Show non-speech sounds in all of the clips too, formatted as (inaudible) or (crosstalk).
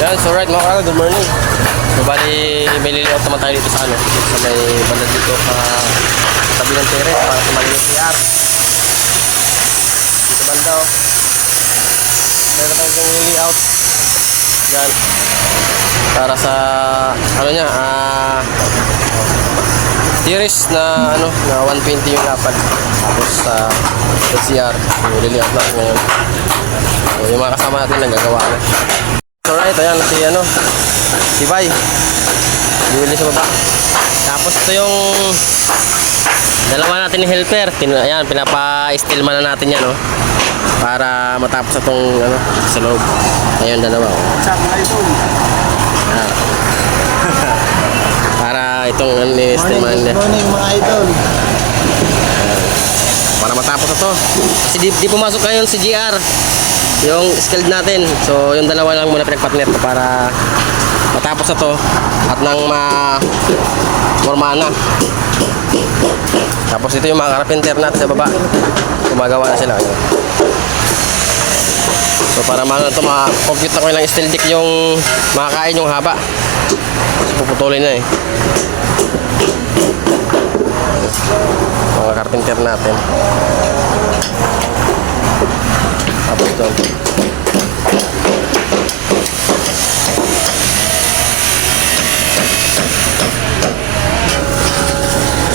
Yan, so right mga karaga, good morning. So bali, may liliot naman tayo dito sa ano, sa may banda dito sa tabi ng terrace para sa malinis CR. Dito banda oh. Meron tayo yung layout. Yan. Para sa, ano niya, ah, series na ano, na 120 yung lapad. Tapos sa uh, CR, yung liliot natin ngayon. So, yung mga kasama natin nagagawa na. So right, ayan si ano, si Bay. Bibili sa baba. Tapos ito yung dalawa natin ni helper. Pin, ayan, pinapa-steel man na natin yan, no? Para matapos itong ano, sa loob. Ayun, dalawa. Oh. Ah. (laughs) Para itong ano, ni steel man nila. Morning, morning mga idol. Para matapos ito. Kasi di, di pumasok ngayon si GR. Yung skilled natin. So, yung dalawa lang muna pinagpartner ko para matapos na to at nang ma forma na. Tapos ito yung mga carpenter natin sa baba. Gumagawa na sila. Ayun. So para maano to ma-compute na ko steel dick yung makakain yung haba. So, puputulin na eh. Mga carpenter natin. Doon.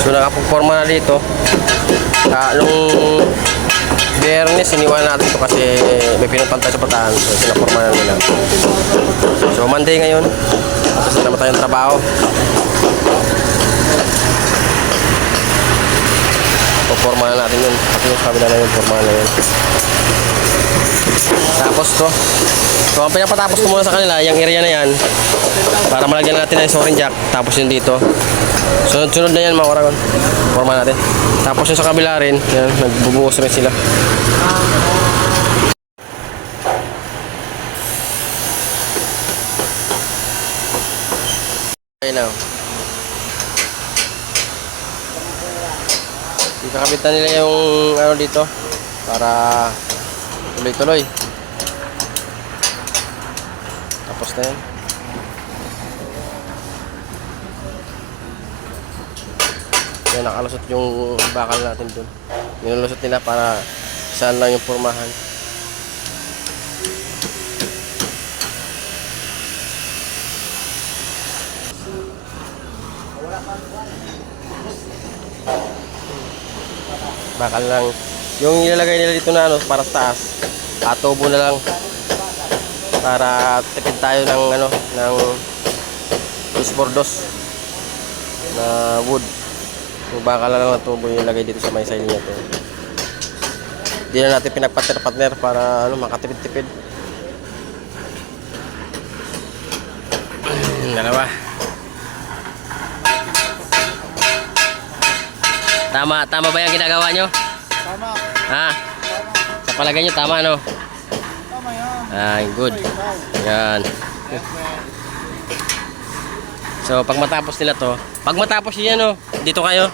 So nakapagporma na dito. Ah, nung Biyernes, iniwan natin to kasi may pinupan tayo sa patahan. So sinaporma na nila. So Monday ngayon. Tapos na naman tayong trabaho. Puporma na natin yun. Pati yung kabila na yun, porma na yun. Tapos to. So ang pinapatapos ko muna sa kanila, yung area na yan, para malagyan natin ng soaring jack. Tapos yun dito. Sunod-sunod na yan mga karagon. Forma natin. Tapos yung sa kabila rin, yan, nagbubuhos rin sila. Okay now. Ikakabitan nila yung ano dito para tuloy-tuloy. Tapos na yan. Kaya nakalusot yung bakal natin dun. Nilulusot nila para saan lang yung pormahan. Bakal lang. Yung ilalagay nila dito na ano, para sa taas, atobo na lang. Para tipid tayo ng ano, ng isbordos na wood. So baka lang ang tubo yung ilagay dito sa may side niya to. Hindi na natin pinagpartner-partner para ano, makatipid-tipid. Dalawa. Tama, tama ba yung ginagawa nyo? Ha? Sa palagay nyo, tama no? Tama yan. Ay, good. Yan. So, pag matapos nila to, pag matapos yun, no, dito kayo,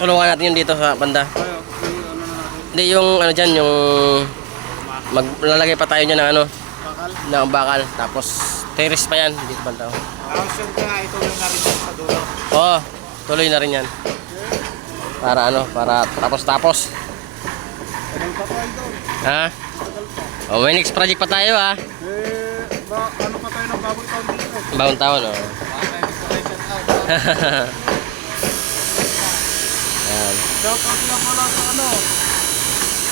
tulungan natin yun dito sa banda. Yung na. Hindi yung ano dyan, yung maglalagay pa tayo dyan ng ano, Bakal. ng bakal. Tapos, terrace pa yan, dito banda. oh. Ang sure ka nga ito yung narinig sa dulo. Oo, tuloy na rin yan. Para ano, para tapos-tapos. Tagal pa to idol. Ha? Oh, may next project pa tayo, ha? Eh, ba, ano pa tayo ng bagong taon dito? Bagong taon, oh. Baka may decoration out. Yan. Shout out lang pala sa ano.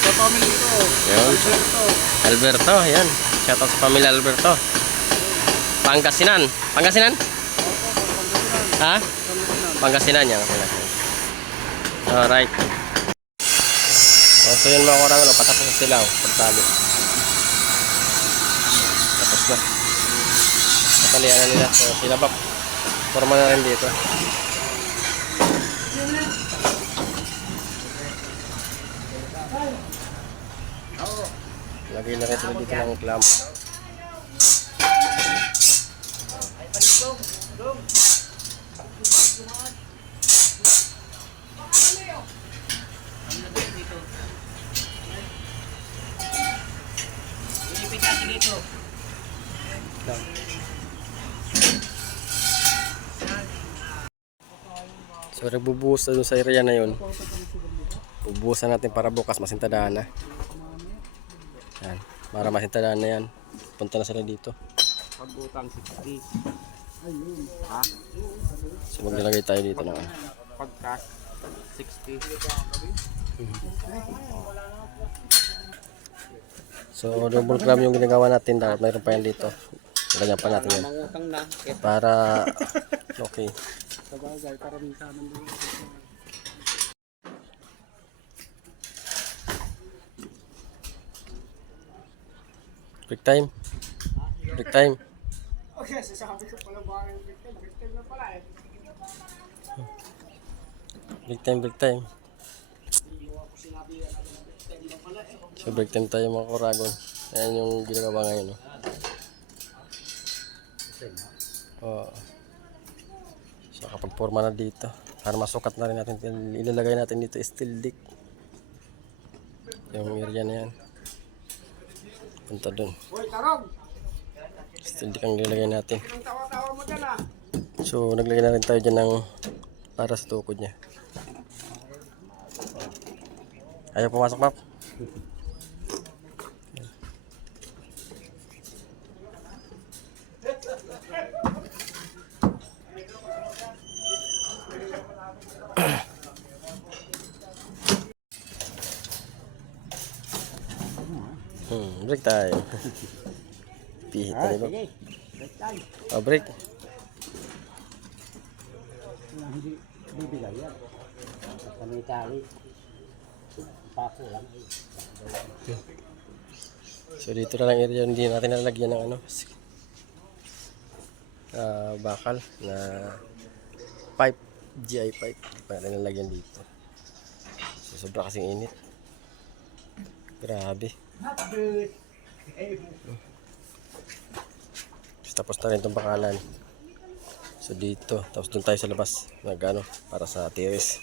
Sa family ko. Yun. Alberto. Alberto, yan. Shoutout sa pamilya Alberto. Pangasinan. Pangasinan? Ha? Pangasinan yan. Pangasinan. Alright. So yun mga kurang, ano, patapos na sila, oh, pagtali. Tapos na. Natalian na nila. So, sila pa. Forma na rin dito. Lagay na rin dito ng clamp. So nagbubuhos na sa area na yun. Bubuhusan natin para bukas masintadaan na. Yan. Para masintadaan na yan. Punta na sila dito. Pagutang 60. So maglalagay tayo dito ng ano. Pagkas 60. So double gram yung ginagawa natin dapat mayroon pa yan dito. Lagyan pa natin yan. Mangutang na. Kaya Para okay. sabagay, karamihan ng mga. Break time. Break time. Break time, break time. So break time tayo mga kuragon. Ayan yung ginagawa ngayon. Oh. Oh. So kapag forma na dito, para masukat na rin natin, ilalagay natin dito steel dick. Yung area na yan. Punta dun. Steel dick ang ilalagay natin. So, naglagay na rin tayo dyan ng para sa tukod niya. Ayaw pumasok, Map? Break time. (laughs) Pihit na rin, Map. Oh, break. Hindi bibigay yan. Kami tali. Papo lang. So dito na lang area hindi natin nalagyan ng ano ah, bakal na pipe, GI pipe. Hindi pa natin nalagyan dito. So sobra kasing init. Grabe. Tapos na rin itong bakalan. So dito, tapos doon tayo sa labas. Nag ano, para sa terrace.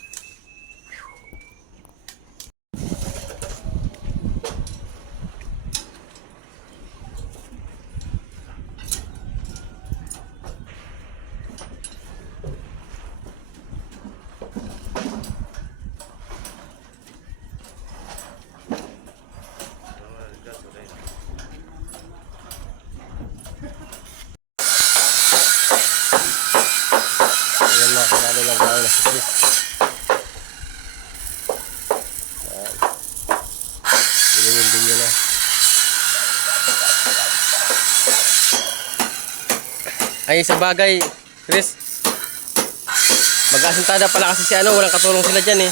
Ayan mga kanalo lang sa Ayan. Din na. Ay, sa bagay, Chris. Mag-asintada pala kasi si ano, walang katulong sila dyan eh.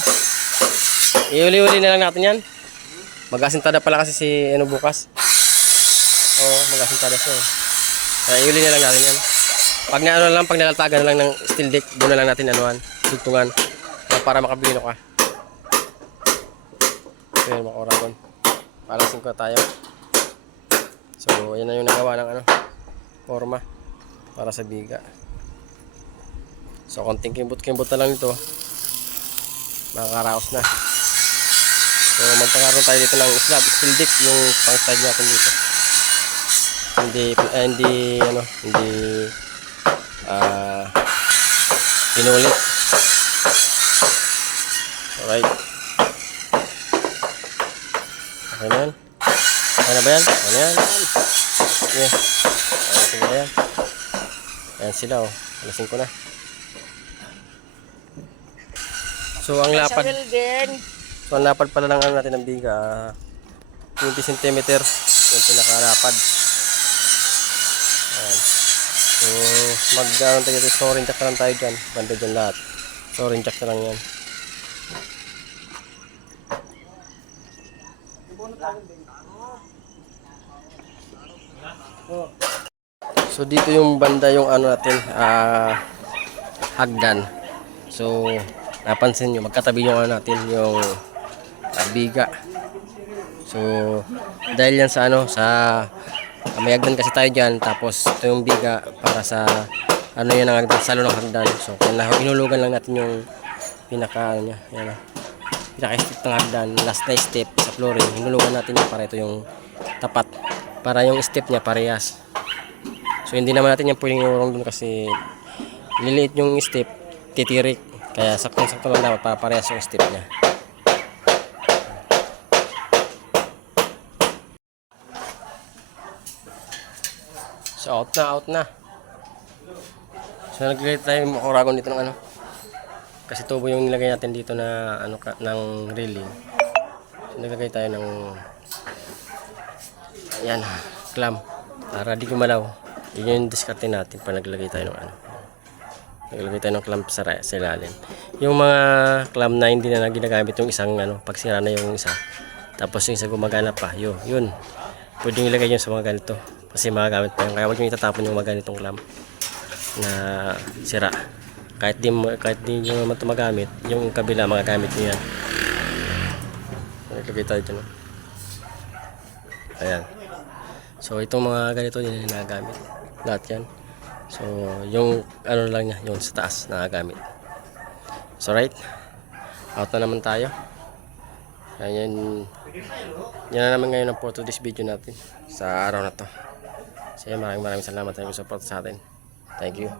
Iuli-uli na lang natin yan. Mag-asintada pala kasi si ano bukas. Oo, mag-asintada siya eh. Iuli na lang natin yan. Pag na ano lang, pag nalaltagan na lang ng steel deck, doon na lang natin anuan, tugtungan. Para makabino ka. So yun mga oragon. Para 5 tayo. So yan na yung nagawa ng ano, forma. Para sa biga. So konting kimbot-kimbot na lang ito. Makakaraos na. So magkakaroon tayo dito ng slab, steel yung pang side natin dito. Hindi, eh, hindi, ano, hindi, ah, pinulit. Alright. Okay na yan. Okay na ba yan? Okay na yan. Okay, sige na yan. Ayan sila oh. Alasing ko na. So ang lapad, so ang lapad pala lang ano natin ng biga, ah, 20 cm yung pinakalapad. Ayan. So, mag ano tayo soaring jack na lang tayo dyan. Banda dyan lahat. Soaring jack na lang yan. So dito yung banda yung ano natin, ah hagdan. So napansin nyo, magkatabi yung ano natin, yung ah, biga. So dahil yan sa ano, sa may hagdan kasi tayo dyan, tapos ito yung biga para sa ano yan ang salo ng hagdan. So na- inulugan lang natin yung pinaka ano niya, yan ah. pinaka step ng hagdan, last na step sa flooring, hinulugan natin yan para ito yung tapat. Para yung step niya parehas. So hindi naman natin yan pwedeng iurong dun kasi liliit yung step, titirik. Kaya saktong-sakto lang dapat para parehas yung step niya. So out na, out na. So naglagay tayo yung oragon dito ng ano. Kasi tubo yung nilagay natin dito na ano ka, ng railing. So naglagay tayo ng yan, clam. Para di gumalaw. Yun yung diskarte natin pag naglagay tayo ng ano. Naglagay tayo ng clamp sa, sa ilalim. Yung mga clamp na hindi na ginagamit yung isang ano, pag sira na yung isa. Tapos yung isa gumagana pa, yun, yun. Pwede ilagay yun sa mga ganito. Kasi magagamit pa yun. Kaya huwag nyo itatapon yung mga ganitong clamp na sira. Kahit di, kahit di nyo naman ito magamit, yung kabila magagamit nyo yan. Tayo dyan. Ayan. So itong mga ganito na nagamit. Lahat yan. So yung ano lang niya, yung sa taas na nagamit. So right. Out na naman tayo. Ayan. Yan na naman ngayon ang for this video natin sa araw na to. So maraming maraming salamat sa support sa atin. Thank you.